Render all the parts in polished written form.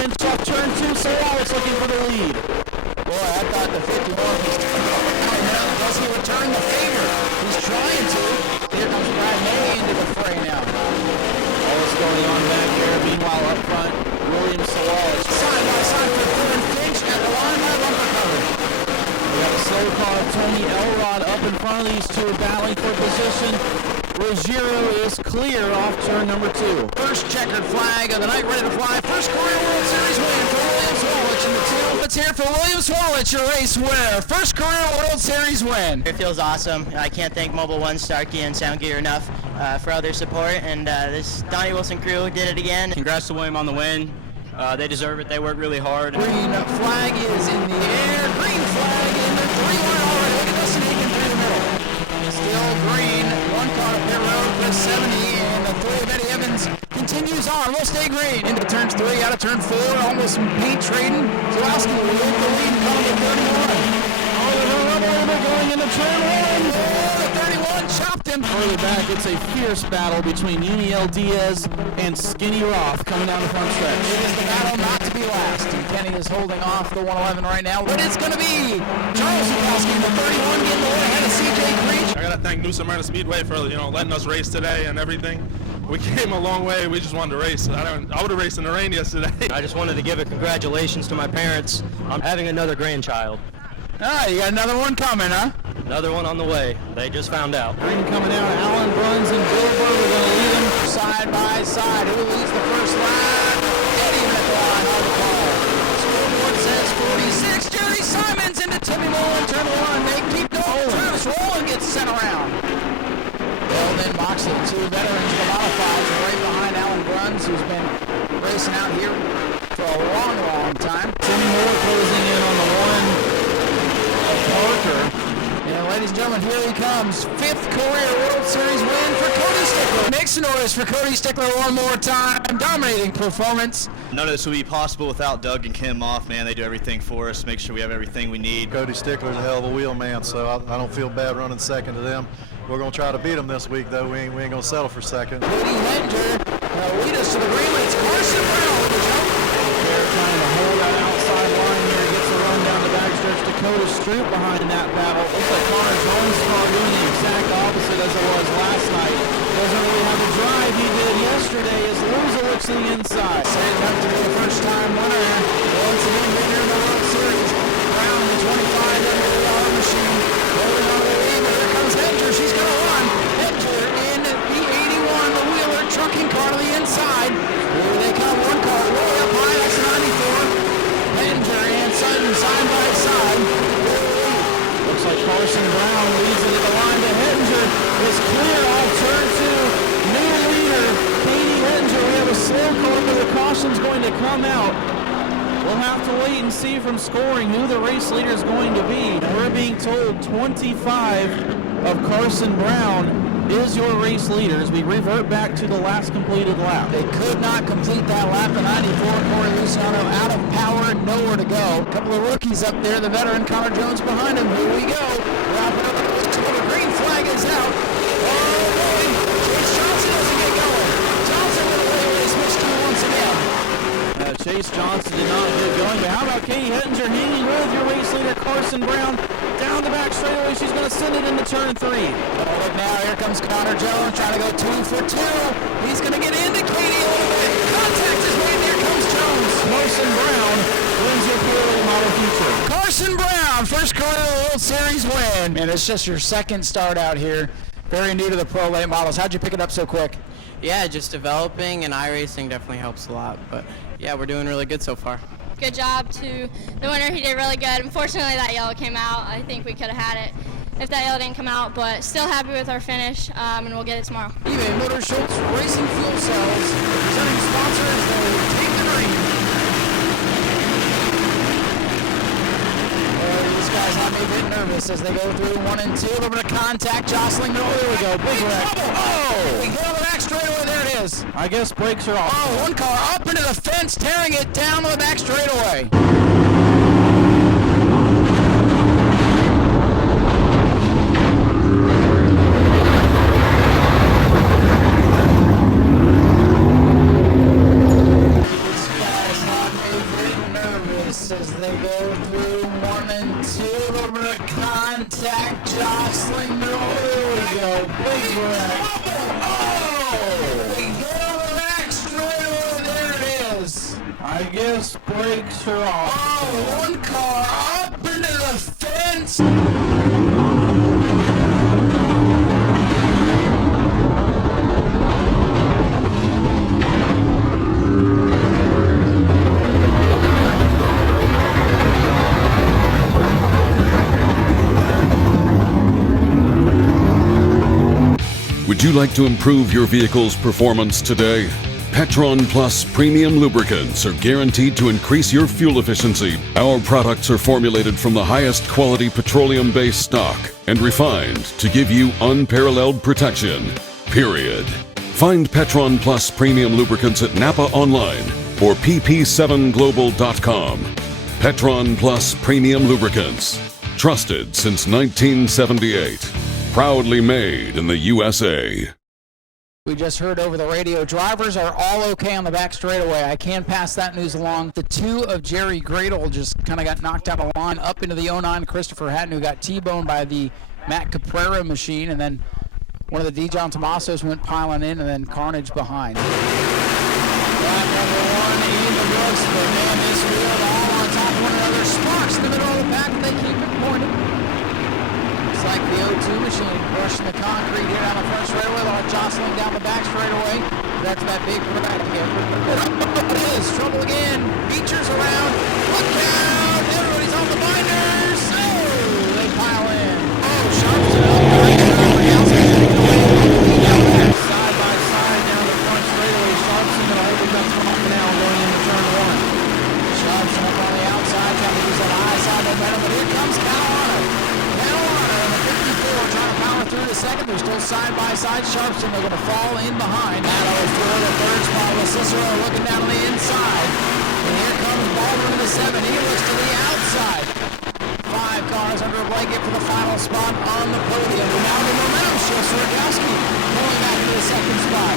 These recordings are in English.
Finch off turn 2, so Wallace looking for the lead. Boy, I thought the 51 was does he return the favor? He's trying to. Here comes Brad May into the fray now. All this going on back there. Meanwhile, up front, Williams to Wallace. Side by side for Thorn Finch at the line by bumper cover. We have a slow car, Tony Elrod up in front of these two, battling for position. Ruggiero is clear off turn number 2. First checkered flag of the night, ready to fly. First career World Series win for Williams Wallace in the 2. Let's hear it for Williams Wallace, your race winner. First career World Series win. It feels awesome. I can't thank Mobile One, Starkey, and Sound Gear enough for all their support. And this Donnie Wilson crew did it again. Congrats to William on the win. They deserve it. They work really hard. Green flag is in the air. Green flag in the 3-1 already. Look at this sneaking through the middle. Still green. One car up pit road for 70, and the 3 of Eddie Evans continues on. We'll stay green. Into turns 3, out of turn 4. Almost some paint trading. Zalowski will lead the lead coming to 31. Going into turn 1. The 31 chopped him. Further back, it's a fierce battle between Uniel Diaz and Skinny Roth coming down the front stretch. It is the battle not to be last. And Kenny is holding off the 111 right now. But it's going to be Charles Zalowski, the 31, getting away ahead of CJ Creech. I got to thank Smyrna Speedway for letting us race today and everything. We came a long way. We just wanted to race. I would have raced in the rain yesterday. I just wanted to give a congratulations to my parents on having another grandchild. Ah, you got another one coming, huh? Another one on the way. They just found out. Green coming out. Alan Bruns and Bill Burr are going to lead them side by side. Who leads the first lap? Eddie at the line on the call. Scoreboard says 46. Jerry Simons into Timmy Moore in turn 1. They keep going. Travis Rowland gets sent around. Well, then Moxley, 2 veterans of the modifieds right behind Alan Bruns, who's been racing out here for a long, long time. Timmy Moore closing in on the 1 of Parker. And ladies and gentlemen, here he comes. 5th career World Series win for Cody Stickler. Make some noise for Cody Stickler one more time. Dominating performance. None of this would be possible without Doug and Kim off, man. They do everything for us, make sure we have everything we need. Cody Stickler's a hell of a wheel man, so I don't feel bad running second to them. We're going to try to beat them this week, though. We ain't going to settle for second. Cody Hedinger lead us to the green lights. Carson Brown with the jump. They're trying to hold that outside line here. Gets a run down the backstretch. Dakota Stroop behind that battle. Looks like Connor Jones' car doing the exact opposite as it was last night. Doesn't really have the drive he did yesterday as Loza looks to the inside. Setting up to be the first time winner. Once again, winner in the World Series. Brown, the 25 million machine. Holding on to the lead, but here comes Hector. She's going to run. Hector in the 81, the Wheeler trucking car to the inside. Here they come, one car way up high. That's 94. Hector and Sutton side by side. Looks like Carson Brown leads into the line, but Hedinger is clear off turn 2. New leader, Katie Hedinger. We have a slow car, but the caution's going to come out. We'll have to wait and see from scoring who the race leader is going to be. And we're being told 25 of Carson Brown is your race leader as we revert back to the last completed lap. They could not complete that lap. The 94, Corey Luciano out of power, nowhere to go. A couple of rookies up there, the veteran Connor Jones behind him. Here we go. Wrapping up the green flag is out. Oh, boy. Chase Johnson doesn't get going. Johnson with a way switch to once again. Chase Johnson did not get going, but how about Katie Hedinger hanging with your race leader Carson Brown down the back straightaway? She's going to send it into turn 3. Oh, look now, here comes Connor Jones trying to go 2 for 2. He's going to get into Katie a little bit. Contact is made. Here comes Jones. Carson Brown wins your Pro Model Future. Carson Brown, first career World Series win. Man, it's just your second start out here. Very new to the Pro Late Models. How'd you pick it up so quick? Yeah, just developing, and iRacing definitely helps a lot. But yeah, we're doing really good so far. Good job to the winner. He did really good. Unfortunately, that yellow came out. I think we could have had it if that yellow didn't come out, but still happy with our finish, and we'll get it tomorrow. eBay Motor Schultz Racing Fuel Cells. Presenting sponsors, they take the green. These guys have me a bit nervous as they go through 1 and 2. A little bit of contact, jostling. Oh, there we go. Big wreck. Oh! We hit on the back straightaway. There it is. I guess brakes are off. Oh, one car up into the fence, tearing it down on the back straightaway. big breath. There it is. I guess brakes are off. Oh, one car up into the fence. Would you like to improve your vehicle's performance today? PETRON Plus premium lubricants are guaranteed to increase your fuel efficiency. Our products are formulated from the highest quality petroleum-based stock and refined to give you unparalleled protection. Period. Find PETRON Plus premium lubricants at Napa online or pp7global.com. PETRON Plus premium lubricants. Trusted since 1978. Proudly made in the USA. We just heard over the radio, drivers are all okay on the back straightaway. I can pass that news along. The two of Jerry Gradle just kind of got knocked out of line up into the 09 Christopher Hatton, who got T-boned by the Matt Caprera machine, and then one of the Dijon Tomasos went piling in, and then carnage behind. Lap number one in the books, but man, this wheel all on top of one another. Sparks in the middle of the pack, and they keep it pointed. It's like the O2 machine pushing the concrete here down the front straightaway, while jostling down the back straightaway. That's that big crack again. It is trouble again. Beechers around. Look out! Everybody's on the binders. Oh, they pile in. Oh, Sharp's it up. Side by side down the front straightaway. Sharpson going to hold it up top now going into turn one. Sharpson up on the outside, trying to use that high side momentum, but here comes Carolina. Trying to power through to second. They're still side by side. Sharpson, they're going to fall in behind. That'll for the third spot with Cicero looking down on the inside. And here comes Baldwin to the 7. He looks to the outside. 5 cars under a blanket for the final spot on the podium. And now the momentum shift. Rogowski pulling back into the second spot.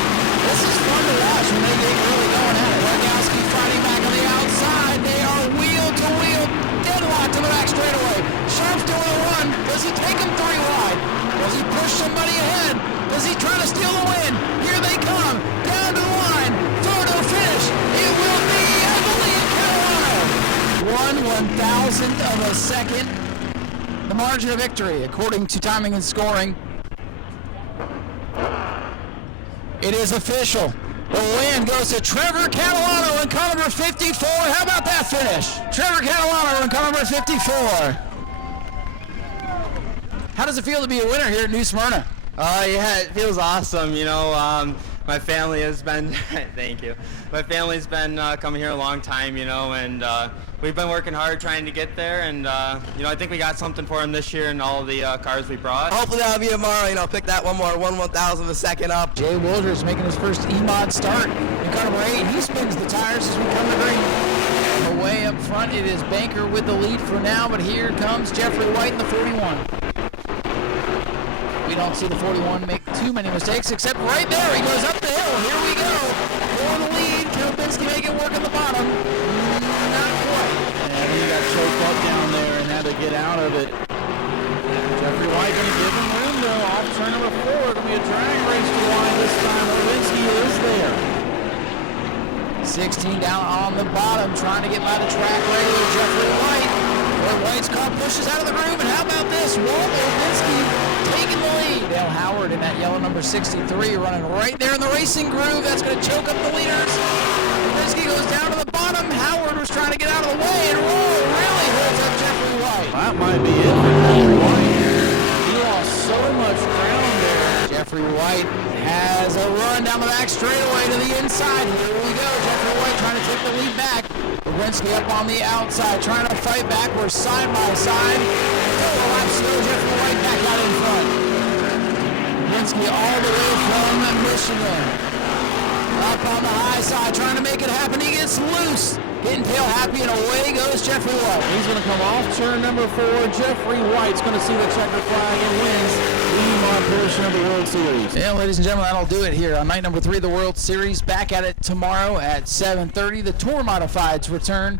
This is fun to watch when they get really going at it. Rogowski fighting back on the outside. They are wheel to wheel. Deadlocked to the back straightaway. Sharp's doing a run. Does he take him 3 wide? Does he push somebody ahead? Does he try to steal the win? Here they come. Down to the line. Photo finish. It will be, I believe, Carolina. 1/1000th of a second. The margin of victory, according to timing and scoring. It is official. The win goes to Trevor Catalano in car number 54. How about that finish? Trevor Catalano in car number 54. How does it feel to be a winner here at New Smyrna? Yeah, it feels awesome. You know, my family has been, thank you. My family's been coming here a long time, you know, and we've been working hard trying to get there. And, you know, I think we got something for them this year in all of the cars we brought. Hopefully that'll be tomorrow, you know, pick that one more 1/1000th of a second up. Jay Wilders making his first E-Mod start in car number 8. He spins the tires as we come to green. Away up front, it is Banker with the lead for now, but here comes Jeffrey White in the 41. We don't see the 41 make too many mistakes, except right there. He goes up the hill. Here we go. For the lead. Kempinski make it work at the bottom. Not quite. And he got choked up down there and had to get out of it. Jeffrey White going to give him room, though. Off turn number 4. Going to be a drag race to the line this time. Walentynski is there. 16 down on the bottom, trying to get by the track regular Jeffrey White. Where White's car pushes out of the groove, and how about this? Walentynski taking the lead. Dale Howard in that yellow number 63 running right there in the racing groove. That's going to choke up the leaders. Walentynski goes down to the bottom. Howard was trying to get out of the way, and really holds up Jeffrey White. That might be it for Jeffrey White. He lost so much ground there. Jeffrey White has a run down the back straightaway to the inside. Here we go. Jeffrey White trying to take the lead back. Walentynski up on the outside, trying to fight back. We're side by side. Still a lap slow. Jeffrey White back out in front. Walentynski all the way from Michigan. Up on the high side, trying to make it happen. He gets loose. Getting tail happy, and away goes Jeffrey White. He's going to come off turn number 4. Jeffrey White's going to see the checker flag and wins the E-Mod portion of the World Series. Yeah, ladies and gentlemen, that'll do it here on night number 3 of the World Series. Back at it tomorrow at 7:30. The Tour Modifieds return.